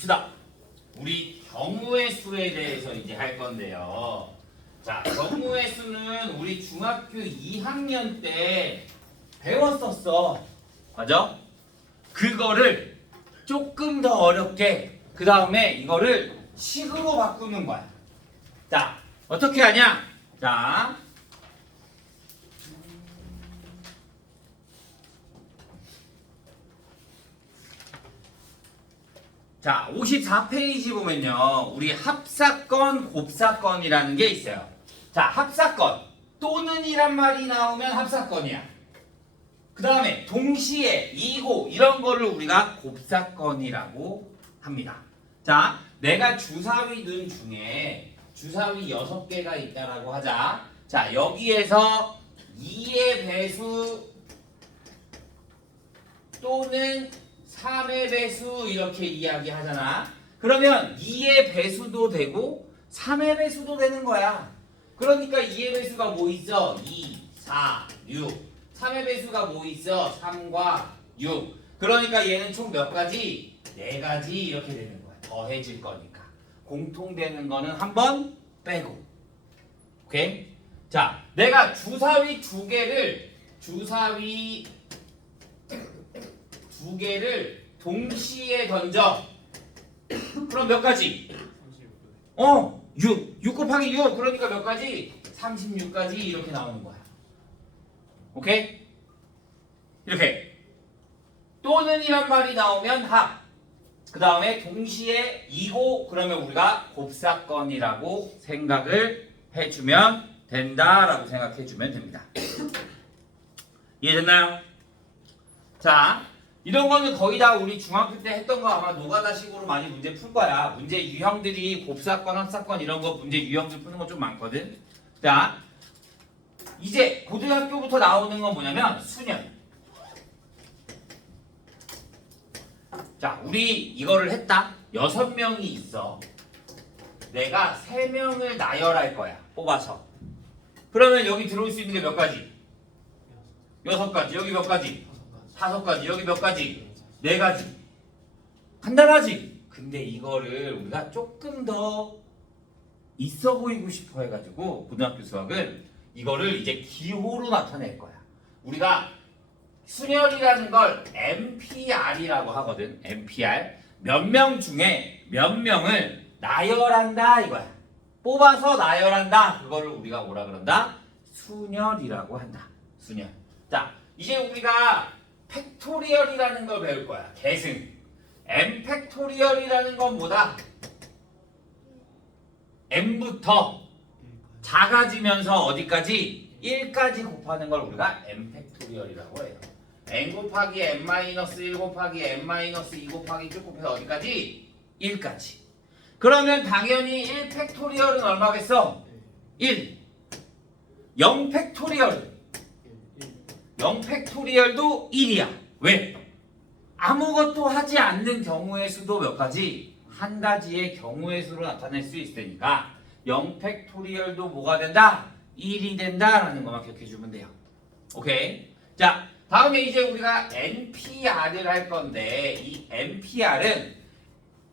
봅시다. 우리 경우의 수에 대해서 이제 할 건데요. 자, 경우의 수는 우리 중학교 2학년 때 배웠었어. 맞아? 그거를 조금 더 어렵게 그 다음에 이거를 식으로 바꾸는 거야. 자, 어떻게 하냐? 자, 자, 54페이지 보면요. 우리 합사건, 곱사건이라는 게 있어요. 자, 합사건. 또는 이란 말이 나오면 합사건이야. 그 다음에 동시에, 이고 이런 거를 우리가 곱사건이라고 합니다. 자, 내가 주사위 둔 중에 주사위 6개가 있다라고 하자. 자, 여기에서 2의 배수 또는 3의 배수 이렇게 이야기하잖아. 그러면 2의 배수도 되고 3의 배수도 되는 거야. 그러니까 2의 배수가 뭐 있어? 2, 4, 6. 3의 배수가 뭐 있어? 3과 6. 그러니까 얘는 총 몇 가지? 4가지 이렇게 되는 거야. 더해질 거니까. 공통되는 거는 한 번 빼고. 오케이? 자, 내가 주사위 2개를 동시에 던져. 그럼 몇 가지? 6. 6 곱하기 6. 그러니까 몇 가지? 36가지 이렇게 나오는 거야. 오케이? 이렇게. 또는 이란 말이 나오면 합. 그 다음에 동시에 이고 그러면 우리가 곱사건이라고 생각을 해주면 된다라고 생각해주면 됩니다. 이해됐나요? 자, 이런 거는 거의 다 우리 중학교 때 했던 거 아마 노가다식으로 많이 문제 풀 거야. 문제 유형들이 곱사건, 합사건 이런 거 문제 유형들 푸는 거 좀 많거든. 자, 이제 고등학교부터 나오는 건 뭐냐면 수년. 자, 우리 이거를 했다. 6명이 있어. 내가 3명을 나열할 거야. 뽑아서. 그러면 여기 들어올 수 있는 게 몇 가지? 6가지. 여기 몇 가지? 5가지. 여기 몇 가지? 4가지. 간단하지? 근데 이거를 우리가 조금 더 있어 보이고 싶어 해가지고 고등학교 수학은 이거를 이제 기호로 나타낼 거야. 우리가 수열이라는 걸 MPR이라고 하거든. MPR. 몇 명 중에 몇 명을 나열한다 이거야. 뽑아서 나열한다. 그거를 우리가 뭐라 그런다? 수열이라고 한다. 수열. 자, 이제 우리가 팩토리얼이라는 걸 배울 거야. 계승. M 팩토리얼이라는 건 뭐다? M부터 작아지면서 어디까지? 1까지 곱하는 걸 우리가 M 팩토리얼이라고 해요. N 곱하기 N-1 곱하기 N-2 곱하기 쭉 곱해서 어디까지? 1까지. 그러면 당연히 1 팩토리얼은 얼마겠어? 1. 0 팩토리얼. 0 팩토리얼도 1이야. 왜? 아무것도 하지 않는 경우의 수도 몇 가지? 한 가지의 경우의 수로 나타낼 수 있으니까 0 팩토리얼도 뭐가 된다? 1이 된다라는 것만 기억해 주면 돼요. 오케이? 자, 다음에 이제 우리가 NPR을 할 건데 이 NPR은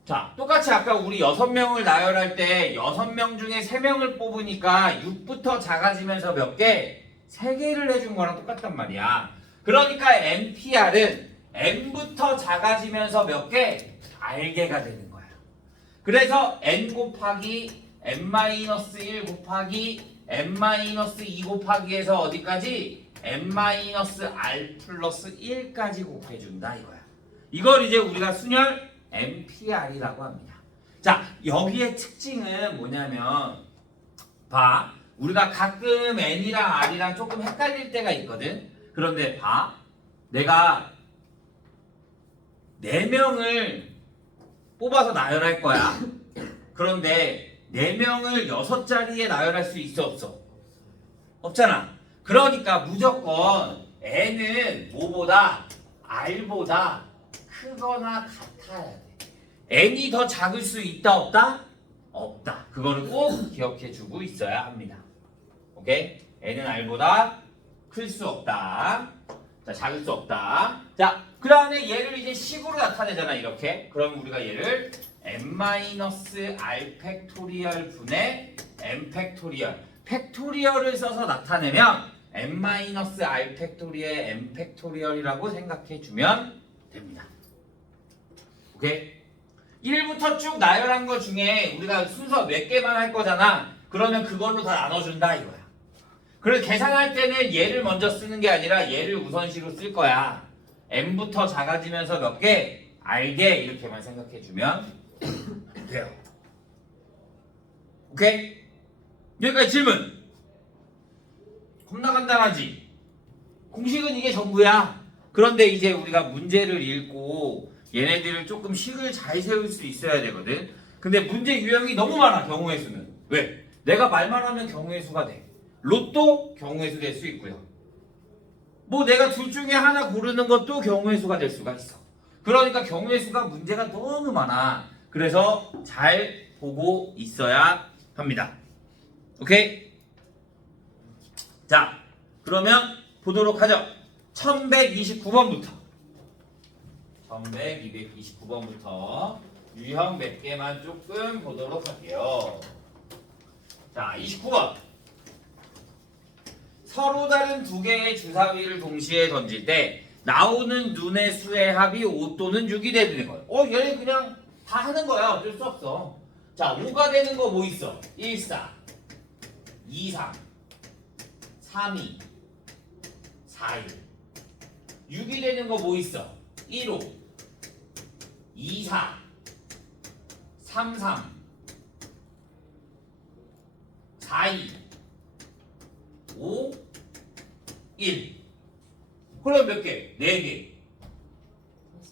자, 똑같이 아까 우리 6명을 나열할 때 6명 중에 3명을 뽑으니까 6부터 작아지면서 몇 개? 3개를 해준 거랑 똑같단 말이야. 그러니까 NPR은 N부터 작아지면서 몇 개? R개가 되는 거야. 그래서 N 곱하기 N-1 곱하기 N-2 곱하기에서 어디까지? N-R 플러스 1까지 곱해준다 이거야. 이걸 이제 우리가 순열 NPR이라고 합니다. 자, 여기의 특징은 뭐냐면 봐. 우리가 가끔 N이랑 R이랑 조금 헷갈릴 때가 있거든. 그런데 봐. 내가 4명을 뽑아서 나열할 거야. 그런데 4명을 6자리에 나열할 수 있어 없어? 없잖아. 그러니까 무조건 N은 뭐보다? R보다 크거나 같아야 돼. N이 더 작을 수 있다 없다? 없다. 그거를 꼭 기억해주고 있어야 합니다. 오케이? N은 R보다 클 수 없다. 자, 작을 수 없다. 자, 그 다음에 얘를 이제 식으로 나타내잖아, 이렇게. 그럼 우리가 얘를 n-r 팩토리얼 분의 n 팩토리얼. 팩토리얼을 써서 나타내면 n-r 팩토리얼 n 팩토리얼이라고 생각해 주면 됩니다. 오케이? 1부터 쭉 나열한 거 중에 우리가 순서 몇 개만 할 거잖아. 그러면 그걸로 다 나눠준다 이거야. 그래서 계산할 때는 얘를 먼저 쓰는 게 아니라 얘를 우선시로 쓸 거야. n부터 작아지면서 몇 개? 알게 이렇게만 생각해 주면 돼요. 오케이? 여기까지 질문. 겁나 간단하지? 공식은 이게 전부야. 그런데 이제 우리가 문제를 읽고 얘네들을 조금 식을 잘 세울 수 있어야 되거든. 근데 문제 유형이 너무 많아. 경우의 수는. 왜? 내가 말만 하면 경우의 수가 돼. 로또 경우의 수 될 수 있고요. 뭐 내가 둘 중에 하나 고르는 것도 경우의 수가 될 수가 있어. 그러니까 경우의 수가 문제가 너무 많아. 그래서 잘 보고 있어야 합니다. 오케이? 자, 그러면 보도록 하죠. 1129번부터 1229번부터 유형 몇 개만 조금 보도록 할게요. 자, 29번. 서로 다른 두 개의 주사위를 동시에 던질 때 나오는 눈의 수의 합이 5 또는 6이 되는 거예요. 얘네 그냥 다 하는 거야. 어쩔 수 없어. 자, 5가 되는 거 뭐 있어? 1, 4, 2, 3, 3, 2, 4, 1. 6이 되는 거 뭐 있어? 1, 5, 2, 4, 3, 3, 4, 2, 5, 1. 그럼 몇 개? 4개,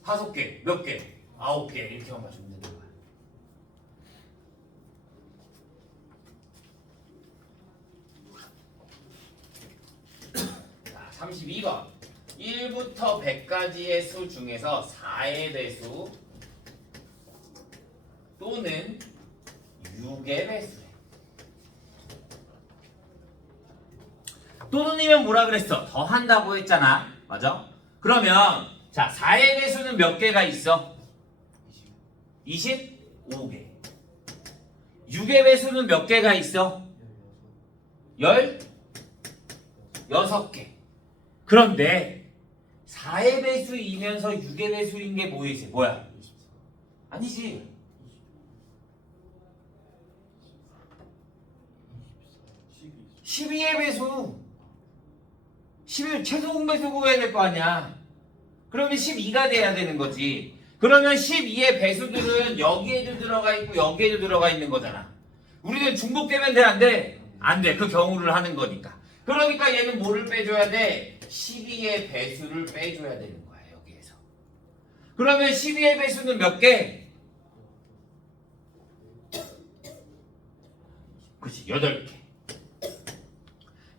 5개, 몇 개? 9개. 이렇게만 맞추면 되는 거야. 자, 32번. 1부터 100까지의 수 중에서 4의 배수 또는 6의 배수래. 또는이면 뭐라 그랬어? 더 한다고 했잖아. 맞아? 그러면 자, 4의 배수는 몇 개가 있어? 25개. 6의 배수는 몇 개가 있어? 16개. 그런데 4의 배수이면서 6의 배수인 게 뭐이지? 뭐야? 아니지. 12의 배수. 12 최소 공배수 구해야 될 거 아니야. 그러면 12가 돼야 되는 거지. 그러면 12의 배수들은 여기에도 들어가 있고 여기에도 들어가 있는 거잖아. 우리는 중복되면 돼, 안 돼? 안 돼. 그 경우를 하는 거니까. 그러니까 얘는 뭐를 빼줘야 돼? 12의 배수를 빼줘야 되는 거야, 여기에서. 그러면 12의 배수는 몇 개? 그치, 8개.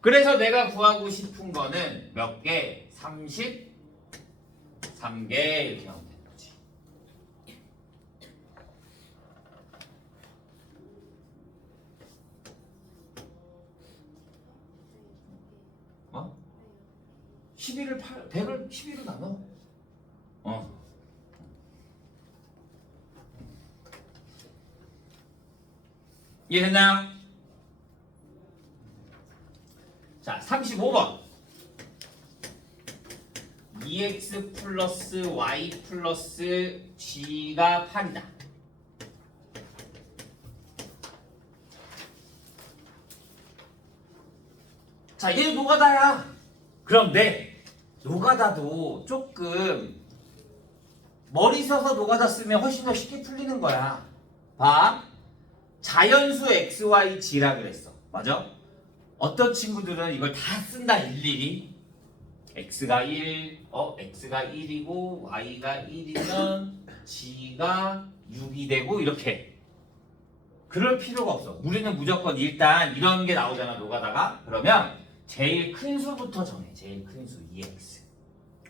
그래서 내가 구하고 싶은 거는 몇 개? 33개 이렇게 하면 되는 거지. 어? 11을 100을 12로 나눠. 이해했나요? 자, 35번. 2x 플러스 y 플러스 g가 8이다. 자, 얘는 노가다야. 그런데 노가다도 조금 머리 써서 노가다 쓰면 훨씬 더 쉽게 풀리는 거야. 봐. 자연수 x, y, g라 그랬어. 맞아? 어떤 친구들은 이걸 다 쓴다 일일이. x가 1이고 y가 1이면 g가 6이 되고 이렇게. 그럴 필요가 없어. 우리는 무조건 일단 이런 게 나오잖아, 노가다가. 그러면 제일 큰 수부터 정해. 제일 큰 수 2x.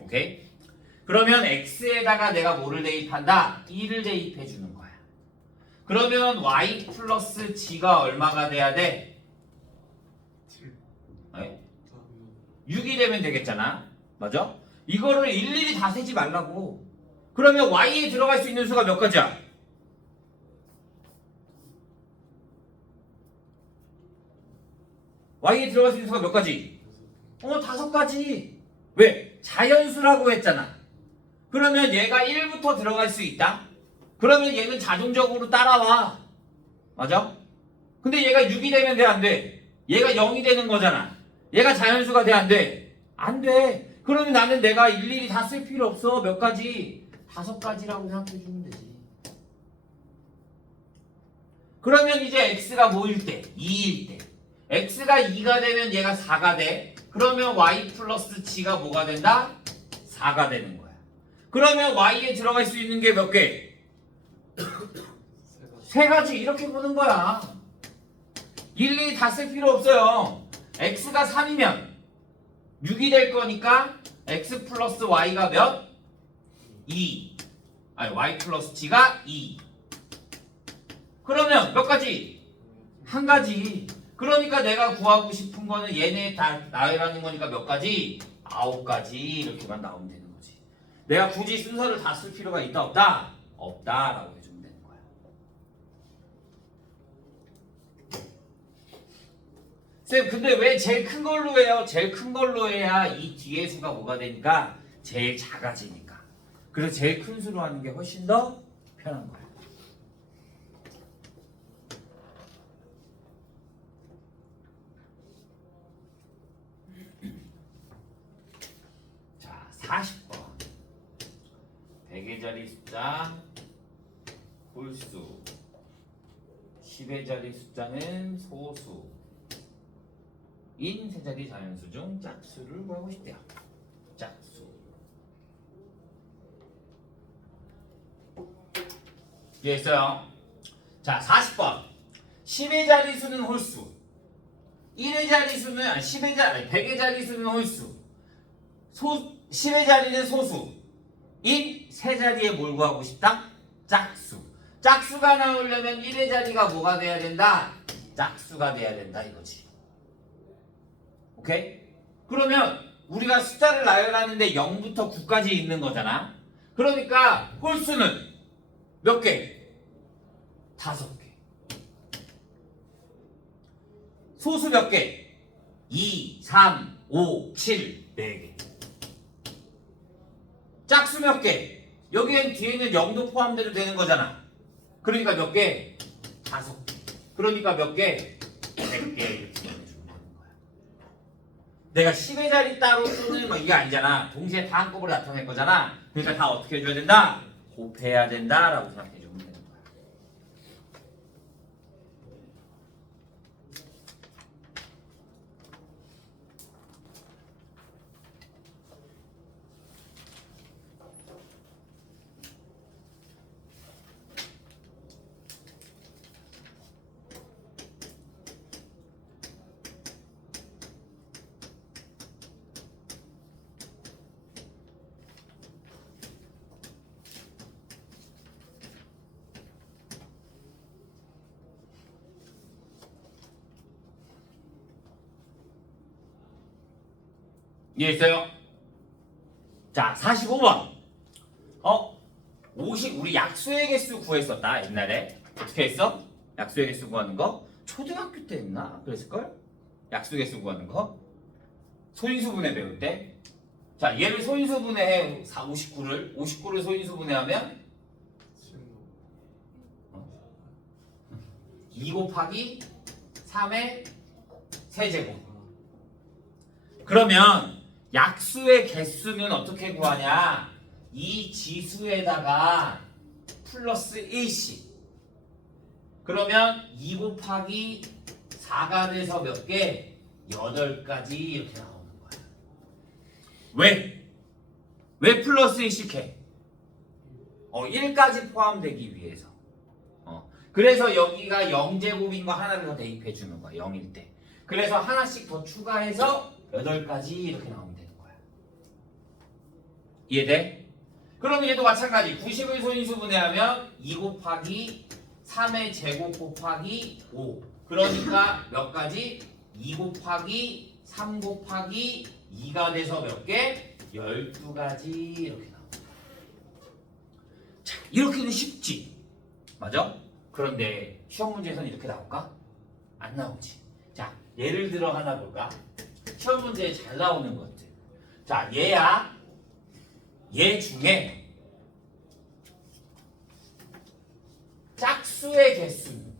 오케이? 그러면 x에다가 내가 뭐를 대입한다? 1을 대입해 주는 거야. 그러면 y 플러스 g가 얼마가 돼야 돼? 6이 되면 되겠잖아. 맞아? 이거를 일일이 다 세지 말라고. 그러면 y에 들어갈 수 있는 수가 몇 가지야? y에 들어갈 수 있는 수가 몇 가지? 5가지. 왜? 자연수라고 했잖아. 그러면 얘가 1부터 들어갈 수 있다? 그러면 얘는 자동적으로 따라와. 맞아? 근데 얘가 6이 되면 돼, 안 돼? 얘가 0이 되는 거잖아. 얘가 자연수가 돼, 안 돼? 안 돼. 그러면 나는 내가 일일이 다 쓸 필요 없어. 몇 가지? 5가지라고 생각해주면 되지. 그러면 이제 x가 뭐일 때? 2일 때. x가 2가 되면 얘가 4가 돼. 그러면 y 플러스 g가 뭐가 된다? 4가 되는 거야. 그러면 y에 들어갈 수 있는 게 몇 개? 3가지. 이렇게 보는 거야. 일일이 다 쓸 필요 없어요. x가 3이면 6이 될 거니까 x 플러스 y가 몇? 2. 아니 y 플러스 g가 2. 그러면 몇 가지? 1가지. 그러니까 내가 구하고 싶은 거는 얘네 다 나열하는 거니까 몇 가지? 9가지. 이렇게만 나오면 되는 거지. 내가 굳이 순서를 다 쓸 필요가 있다 없다? 없다라고 해주면 되는 거야. 쌤 근데 왜 제일 큰 걸로 해요? 제일 큰 걸로 해야 이 뒤에 수가 뭐가 되니까 제일 작아지니까. 그래서 제일 큰 수로 하는 게 훨씬 더 편한 거야. 자, 40번. 100의 자리 숫자 홀수, 10의 자리 숫자는 소수 인 세 자리 자연수 중 짝수를 구하고 싶대요. 짝수. 이해했어요? 자, 40번. 10의 자리수는 홀수. 1의 자리수는 100의 자리수는 홀수. 10의 자리는 소수. 인 세 자리에 뭘 구하고 싶다? 짝수. 짝수가 나오려면 1의 자리가 뭐가 돼야 된다? 짝수가 돼야 된다 이거지. 오케이? 그러면 우리가 숫자를 나열하는데 0부터 9까지 있는 거잖아. 그러니까 홀수는 몇 개? 5개. 소수 몇 개? 2, 3, 5, 7, 4개. 짝수 몇 개? 여기엔 뒤에는 0도 포함돼도 되는 거잖아. 그러니까 몇 개? 5개. 그러니까 몇 개? 100개. 이렇게 보내주면 되는 거야. 내가 10의 자리 따로 쓰는 뭐 이게 아니잖아. 동시에 다 한꺼번에 나타낼 거잖아. 그러니까 다 어떻게 해줘야 된다? 곱해야 된다라고 생각해주면 되는 거야. 이해했어요? 자, 45번. 50, 우리 약수의 개수 구했었다, 옛날에. 어떻게 했어? 약수의 개수 구하는 거? 초등학교 때 했나? 그랬을걸? 약수 개수 구하는 거? 소인수분해 배울 때. 자, 얘를 소인수분해해. 59를 소인수분해하면 2 곱하기 3의 세제곱. 그러면 약수의 개수는 어떻게 구하냐? 이 지수에다가 플러스 1씩. 그러면 2 곱하기 4가 돼서 몇 개? 8가지 이렇게 나오는 거야. 왜? 왜 플러스 1씩 해? 1까지 포함되기 위해서. 그래서 여기가 0제곱인 거 하나를 더 대입해 주는 거야. 0일 때. 그래서 하나씩 더 추가해서 8가지 이렇게 나오면 되는 거야. 이해돼? 그럼 얘도 마찬가지. 90을 소인수분해하면 2 곱하기 3의 제곱 곱하기 5. 그러니까 몇 가지? 2 곱하기 3 곱하기 2가 돼서 몇 개? 12가지 이렇게 나옵니다. 자, 이렇게는 쉽지. 맞아? 그런데 시험 문제에서는 이렇게 나올까? 안 나오지. 자, 예를 들어 하나 볼까? 시험 문제에 잘 나오는 것들. 자, 얘야. 얘 중에 짝수의 개수는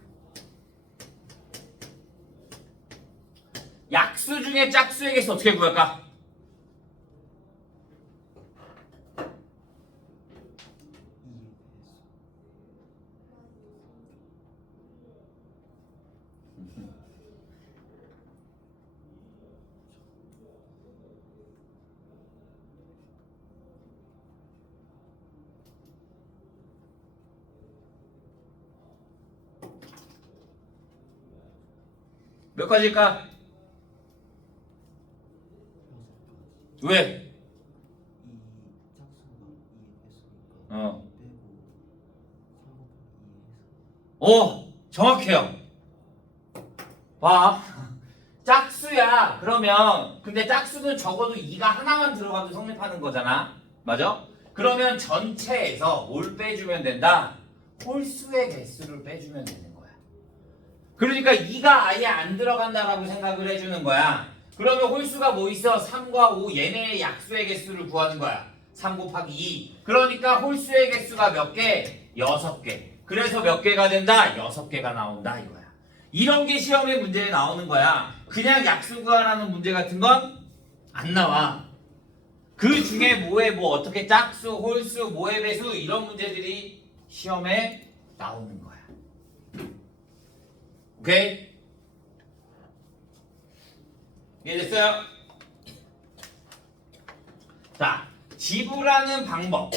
약수 중에 짝수의 개수 어떻게 구할까? 몇 가지일까? 왜? 어. 오, 정확해요. 봐. 짝수야. 그러면 근데 짝수는 적어도 2가 하나만 들어가도 성립하는 거잖아. 맞아? 그러면 전체에서 뭘 빼주면 된다? 홀수의 개수를 빼주면 되는 거야. 그러니까 2가 아예 안 들어간다라고 생각을 해주는 거야. 그러면 홀수가 뭐 있어? 3과 5 얘네의 약수의 개수를 구하는 거야. 3 곱하기 2. 그러니까 홀수의 개수가 몇 개? 6개. 그래서 몇 개가 된다? 6개가 나온다 이거야. 이런 게 시험에 문제에 나오는 거야. 그냥 약수 구하라는 문제 같은 건 안 나와. 그 중에 뭐에 뭐 어떻게 짝수, 홀수, 뭐의 배수 이런 문제들이 시험에 나오는 거야. 오케이? 이해됐어요? 자, 지불하는 방법.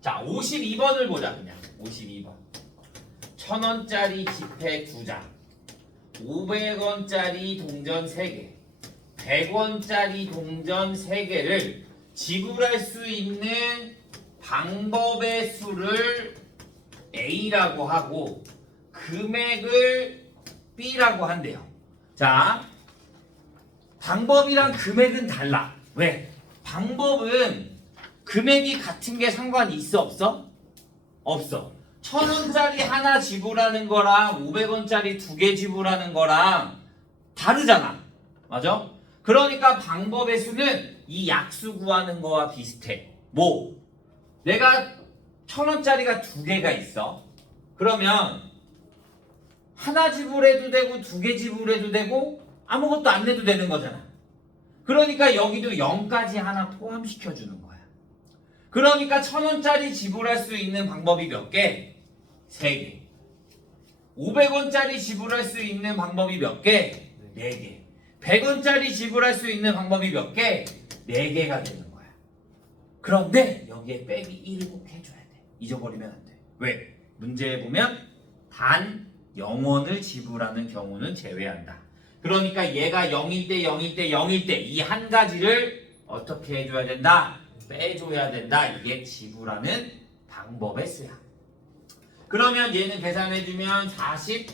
자, 52번을 보자 그냥. 52번. 1000원짜리 지폐 2장. 500원짜리 동전 3개. 100원짜리 동전 3개를 지불할 수 있는 방법의 수를 A라고 하고 금액을 B라고 한대요. 자, 방법이랑 금액은 달라. 왜? 방법은 금액이 같은 게 상관이 있어 없어? 없어. 1000원짜리 하나 지불하는 거랑 500원짜리 2개 지불하는 거랑 다르잖아. 맞아? 그러니까 방법의 수는 이 약수 구하는 거와 비슷해. 뭐? 내가 1000원짜리가 2개가 있어. 그러면 하나 지불해도 되고 2개 지불해도 되고 아무것도 안 내도 되는 거잖아. 그러니까 여기도 0까지 하나 포함시켜 주는 거야. 그러니까 1000원짜리 지불할 수 있는 방법이 몇 개? 3개. 500원짜리 지불할 수 있는 방법이 몇 개? 4개. 100원짜리 지불할 수 있는 방법이 몇 개? 4개가 되는 거야. 그런데 여기에 빼기 1을 꼭 해줘야 돼. 잊어버리면 안 돼. 왜? 문제에 보면 단 0원을 지불하는 경우는 제외한다. 그러니까 얘가 0일 때 0일 때 0일 때 이 한 가지를 어떻게 해줘야 된다? 빼줘야 된다. 이게 지불하는 방법의 수야. 그러면 얘는 계산해주면 47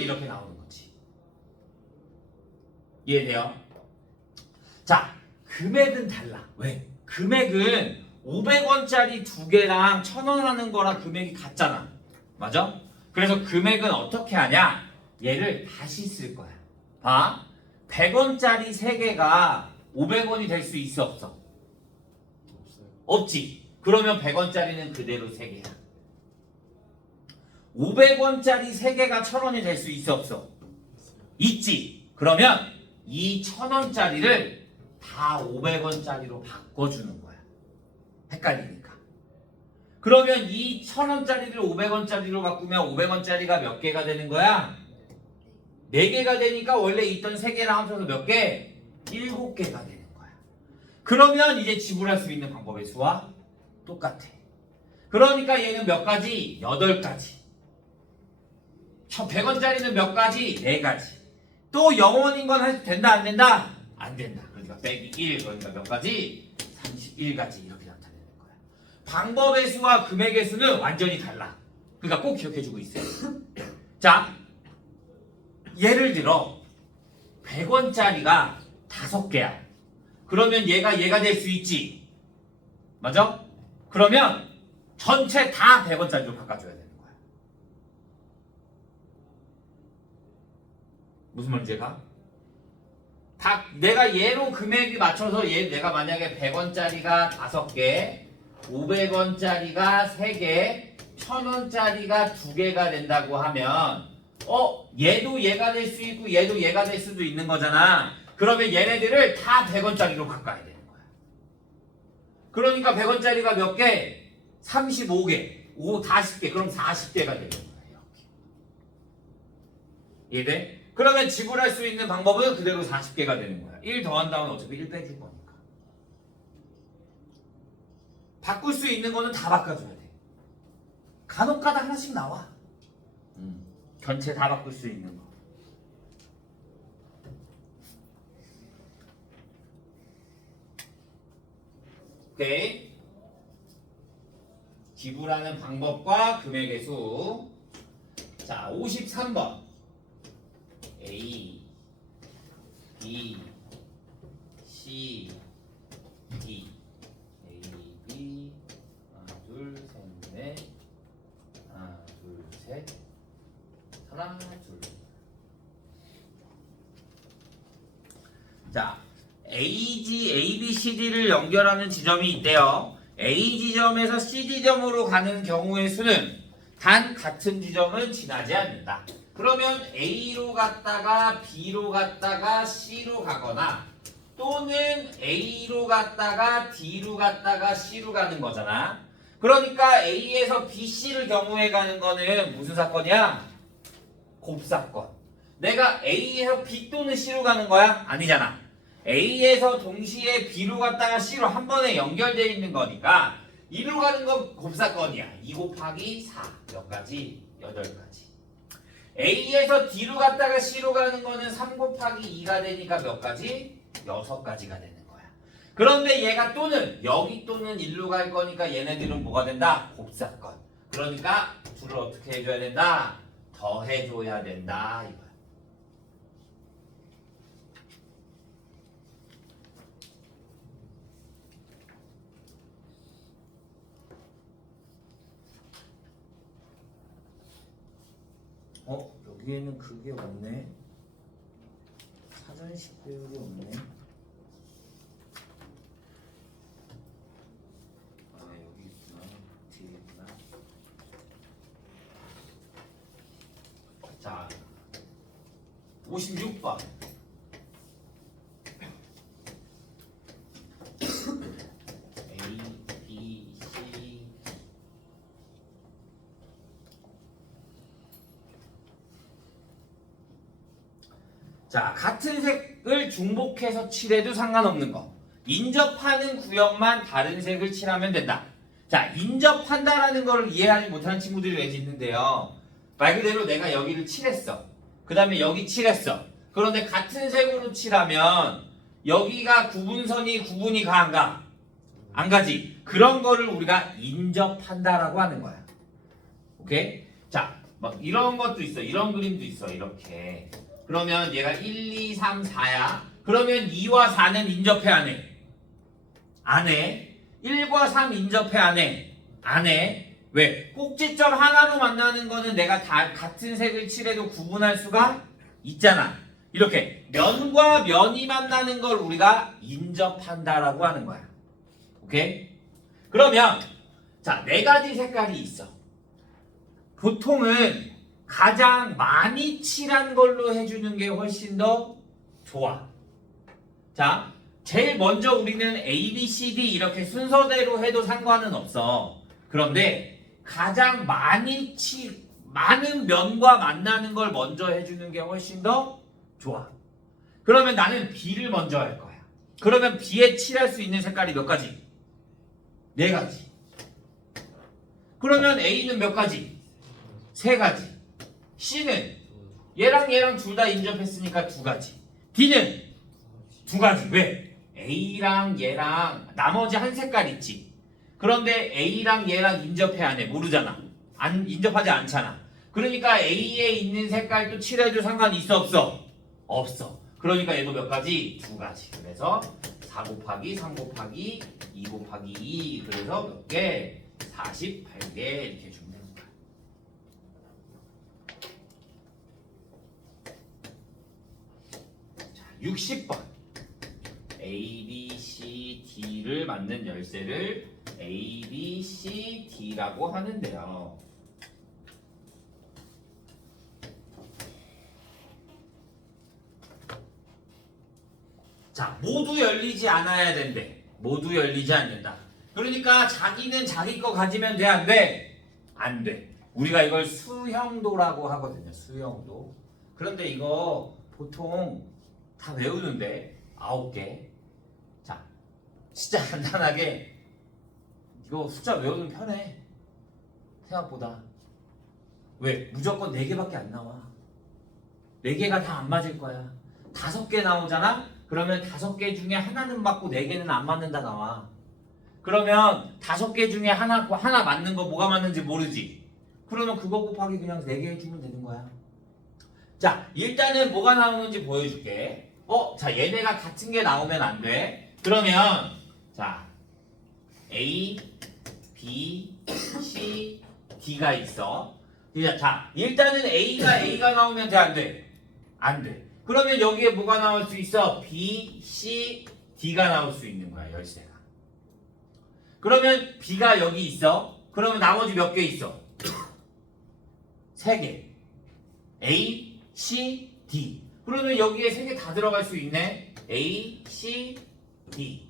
이렇게 나오는 거지. 이해돼요? 자, 금액은 달라. 왜? 금액은 500원짜리 2개랑 1000원 하는 거랑 금액이 같잖아. 맞아? 그래서 금액은 어떻게 하냐? 얘를 다시 쓸 거야. 봐. 100원짜리 3개가 500원이 될 수 있어 없어? 없지. 그러면 100원짜리는 그대로 3개야. 500원짜리 3개가 1000원이 될 수 있어 없어? 있지. 그러면 이 1000원짜리를 다 500원짜리로 바꿔주는 거야. 헷갈리니까. 그러면 이 1000원짜리를 500원짜리로 바꾸면 500원짜리가 몇 개가 되는 거야? 4개가 되니까 원래 있던 3개랑 합쳐서 몇 개? 7개가 되는 거야. 그러면 이제 지불할 수 있는 방법의 수와 똑같아. 그러니까 얘는 몇 가지? 8가지. 100원짜리는 몇 가지? 4가지. 또 0원인 건 해도 된다 안 된다? 안 된다. 그러니까 빼기 1 그러니까 몇 가지? 31가지 이렇게 나타내는 거야. 방법의 수와 금액의 수는 완전히 달라. 그러니까 꼭 기억해주고 있어요. 자, 예를 들어 100원짜리가 5개야. 그러면 얘가 될 수 있지. 맞아? 그러면 전체 다 100원짜리로 바꿔줘야 되는 거야. 무슨 말인지가? 다 내가 얘로 금액이 맞춰서 얘 내가 만약에 100원짜리가 5개, 500원짜리가 3개, 1000원짜리가 2개가 된다고 하면 얘도 얘가 될 수 있고 얘도 얘가 될 수도 있는 거잖아. 그러면 얘네들을 다 100원짜리로 바꿔야 되는 거야. 그러니까 100원짜리가 몇 개? 35개, 40개, 그럼 40개가 되는 거예요. 이해돼? 그러면 지불할 수 있는 방법은 그대로 40개가 되는 거야. 1 더한 다음에 어차피 1 빼줄 거니까. 바꿀 수 있는 거는 다 바꿔줘야 돼. 간혹가다 하나씩 나와. 전체 다 바꿀 수 있는 거. 오케이. 지불하는 방법과 금액의 수. 자, 53번. A, B, C, D. A, B. 하나, 둘, 셋, 넷. 하나, 둘, 셋. 하나, 둘. 자, AG, ABCD를 연결하는 지점이 있대요. A 지점에서 C 지점으로 가는 경우의 수는 단 같은 지점은 지나지 않는다. 그러면 A로 갔다가 B로 갔다가 C로 가거나 또는 A로 갔다가 D로 갔다가 C로 가는 거잖아. 그러니까 A에서 B, C를 경우에 가는 거는 무슨 사건이야? 곱사건. 내가 A에서 B 또는 C로 가는 거야? 아니잖아. A에서 동시에 B로 갔다가 C로 한 번에 연결되어 있는 거니까 이로 가는 건 곱사건이야. 2 곱하기 4 몇 가지? 8가지. A에서 D로 갔다가 C로 가는 거는 3 곱하기 2가 되니까 몇 가지? 6가지가 되는 거야. 그런데 얘가 또는 여기 또는 1로 갈 거니까 얘네들은 뭐가 된다? 곱사건. 그러니까 둘을 어떻게 해줘야 된다? 더해줘야 된다 이거야. 여기에는 그게 없네. 사전식 배열이 없네. 여기 있구나. 뒤에 있구나. 자, 56번. A, B, C. 자, 같은 색을 중복해서 칠해도 상관없는 거. 인접하는 구역만 다른 색을 칠하면 된다. 자, 인접한다라는 걸 이해하지 못하는 친구들이 왜 있는데요. 말 그대로 내가 여기를 칠했어. 그 다음에 여기 칠했어. 그런데 같은 색으로 칠하면 여기가 구분선이 구분이 가 안 가? 안 가지. 그런 거를 우리가 인접한다라고 하는 거야. 오케이? 자, 막 이런 것도 있어. 이런 그림도 있어. 이렇게. 그러면 얘가 1, 2, 3, 4야. 그러면 2와 4는 인접해 안 해? 안 해. 1과 3 인접해 안 해? 안 해. 왜? 꼭지점 하나로 만나는 거는 내가 다 같은 색을 칠해도 구분할 수가 있잖아. 이렇게 면과 면이 만나는 걸 우리가 인접한다라고 하는 거야. 오케이? 그러면 자, 4가지 색깔이 있어. 보통은 가장 많이 칠한 걸로 해주는 게 훨씬 더 좋아. 자, 제일 먼저 우리는 A, B, C, D 이렇게 순서대로 해도 상관은 없어. 그런데 가장 많은 면과 만나는 걸 먼저 해주는 게 훨씬 더 좋아. 그러면 나는 B를 먼저 할 거야. 그러면 B에 칠할 수 있는 색깔이 몇 가지? 4가지. 그러면 A는 몇 가지? 3가지. C는 얘랑 얘랑 둘 다 인접했으니까 2가지. D는 2가지. 왜? A랑 얘랑 나머지 한 색깔 있지. 그런데 A랑 얘랑 인접해 안 해? 모르잖아. 인접하지 않잖아. 그러니까 A에 있는 색깔도 칠해도 상관이 있어 없어? 없어. 그러니까 얘도 몇 가지? 2가지. 그래서 4 곱하기 3 곱하기 2 곱하기 2 그래서 몇 개? 48개 이렇게 주면 되는 거야. 자, 60번 A, B, C, D를 맞는 열쇠를 A, B, C, D라고 하는데요. 자, 모두 열리지 않아야 된대. 모두 열리지 않는다. 그러니까 자기는 자기 거 가지면 돼, 안 돼? 안 돼. 우리가 이걸 수형도라고 하거든요. 수형도. 그런데 이거 보통 다 외우는데 9개. 자, 진짜 간단하게 이거 숫자 외우면 편해. 생각보다. 왜? 무조건 4개밖에 안 나와. 4개가 다 안 맞을 거야. 5개 나오잖아? 그러면 5개 중에 하나는 맞고 4개는 안 맞는다 나와. 그러면 5개 중에 하나 맞는 거 뭐가 맞는지 모르지. 그러면 그거 곱하기 그냥 4개 해주면 되는 거야. 자, 일단은 뭐가 나오는지 보여줄게. 자, 얘네가 같은 게 나오면 안 돼. 그러면 자, A, B, C, D가 있어. 자, 일단은 A가 나오면 돼, 안 돼? 안 돼. 그러면 여기에 뭐가 나올 수 있어? B, C, D가 나올 수 있는 거야, 열쇠가. 그러면 B가 여기 있어. 그러면 나머지 몇 개 있어? 3개. A, C, D. 그러면 여기에 3개 다 들어갈 수 있네. A, C, D.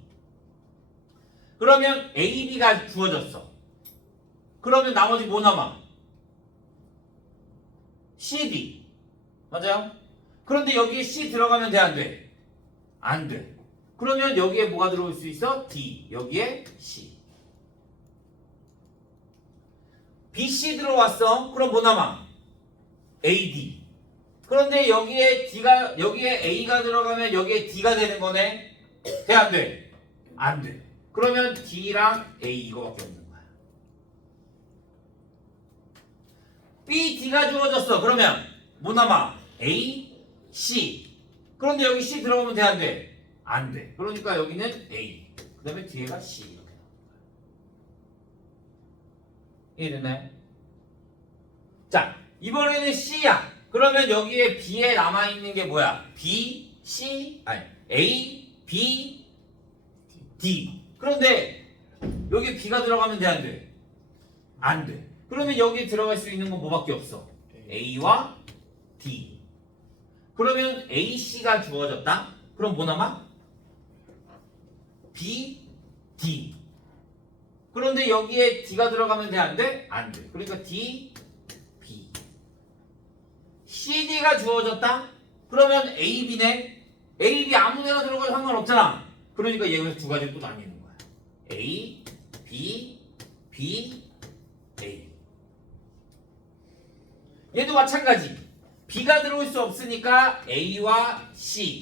그러면 A, B가 주어졌어. 그러면 나머지 뭐 남아? C, D. 맞아요? 그런데 여기에 C 들어가면 돼, 안 돼? 안 돼. 그러면 여기에 뭐가 들어올 수 있어? D. 여기에 C. BC 들어왔어. 그럼 뭐 남아? AD. 그런데 여기에 A가 들어가면 여기에 D가 되는 거네. 돼, 안 돼? 안 돼. 그러면 D랑 A 이거밖에 없는 거야. B, D가 주어졌어. 그러면 뭐 남아? A, C. 그런데 여기 C 들어가면 돼, 안 돼? 안 돼. 그러니까 여기는 A. 그 다음에 뒤에가 C. 이렇게 나오는 거야. 이해됐나요? 자, 이번에는 C야. 그러면 여기에 B에 남아있는 게 뭐야? B, C, 아니 A, B, D. 그런데 여기 B가 들어가면 돼, 안 돼? 안 돼. 그러면 여기에 들어갈 수 있는 건 뭐밖에 없어? A와 D. 그러면 AC가 주어졌다? 그럼 뭐 남아? B, D. 그런데 여기에 D가 들어가면 돼, 안 돼? 안 돼. 그러니까 D, B. CD가 주어졌다? 그러면 AB네? AB 아무 데나 들어가도 상관없잖아. 그러니까 여기서 두 가지 또 나뉘는 거야. A, B, B, A. 얘도 마찬가지. B가 들어올 수 없으니까 A와 C.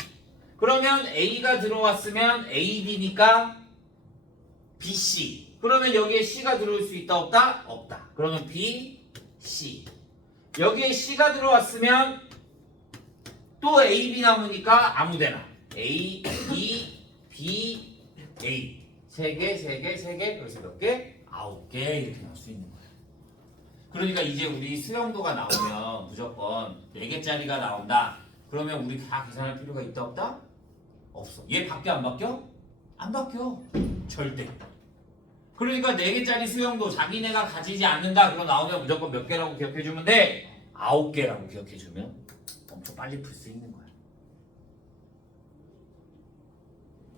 그러면 A가 들어왔으면 AB니까 BC. 그러면 여기에 C가 들어올 수 있다 없다? 없다. 그러면 B, C. 여기에 C가 들어왔으면 또 AB 남으니까 아무데나 A, B, B, A. 3개, 3개, 3개. 그래서 몇 개? 9개 이렇게 나올 수 있는 거야. 그러니까 이제 우리 수영도가 나오면 무조건 4개짜리가 나온다. 그러면 우리 다 계산할 필요가 있다 없다? 없어. 얘 바뀌어 안 바뀌어? 안 바뀌어. 절대. 그러니까 4개짜리 수영도 자기네가 가지지 않는다. 그럼 나오면 무조건 몇 개라고 기억해주면 돼? 9개라고 기억해주면 엄청 빨리 풀 수 있는 거야.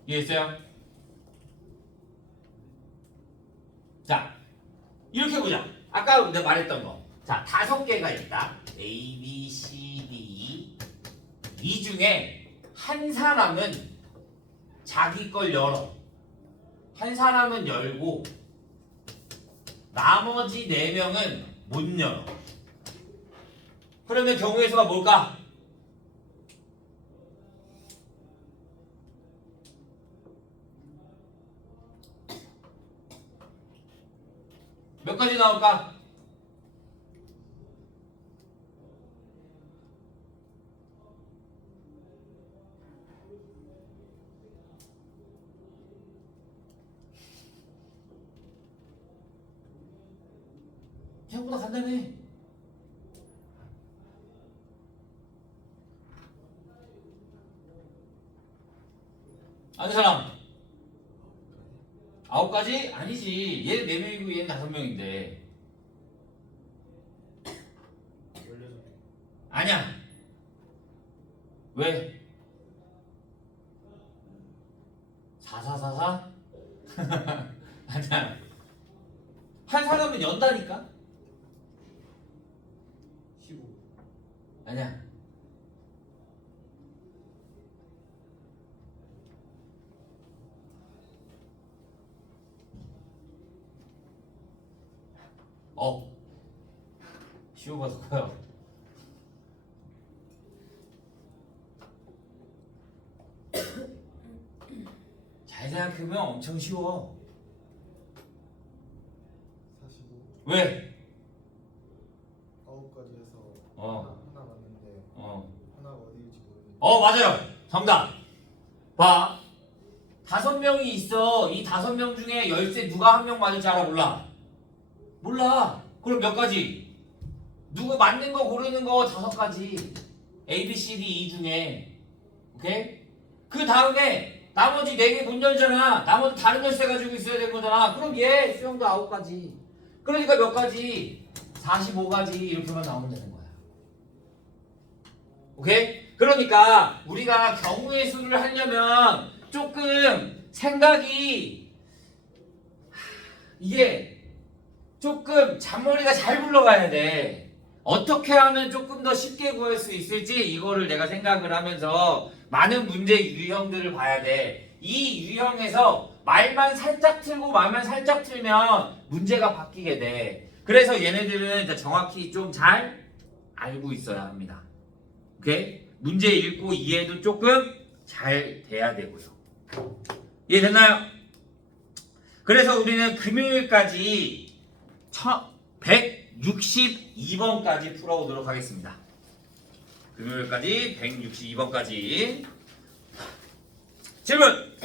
이해했어요? 자, 이렇게 보자. 아까 내가 말했던 거. 자, 5개가 있다. A, B, C, D. 이 중에 한 사람은 자기 걸 열어. 한 사람은 열고 나머지 4명은 못 열어. 그러면 경우의 수가 뭘까? 몇 가지 나올까? 생각보다 간단해. 아는 사람? 9가지? 아니지. 얘는 4명이고 얘는 5명인데. 아니야. 왜? 4444? 아니야. 한 사람은 연다니까? 15. 아니야. 시호가 더 커요. 잘 생각하면 엄청 쉬워. 45. 왜? 9가지 해서 어. 하나 맞는데 어. 하나가 어디일지 모르겠는데. 맞아요. 정답. 봐. 5명이 있어. 이 5명 중에 열쇠 누가 한 명 맞을지 알아? 몰라? 몰라. 그럼 몇 가지? 누구 맞는 거 고르는 거 5가지. A, B, C, D, E 중에. 오케이? 그 다음에 나머지 4개 문 열잖아. 나머지 다른 열쇠 가지고 있어야 되는 거잖아. 그럼 얘 수영도 9가지. 그러니까 몇 가지? 45가지 이렇게만 나오면 되는 거야. 오케이? 그러니까 우리가 경우의 수를 하려면 조금 생각이 이게 조금 잔머리가 잘 굴러가야 돼. 어떻게 하면 조금 더 쉽게 구할 수 있을지 이거를 내가 생각을 하면서 많은 문제 유형들을 봐야 돼. 이 유형에서 말만 살짝 틀고 말만 살짝 틀면 문제가 바뀌게 돼. 그래서 얘네들은 이제 정확히 좀 잘 알고 있어야 합니다. 오케이? 문제 읽고 이해도 조금 잘 돼야 되고요. 이해됐나요? 그래서 우리는 금요일까지 162번까지 풀어보도록 하겠습니다. 금요일까지 162번까지 질문!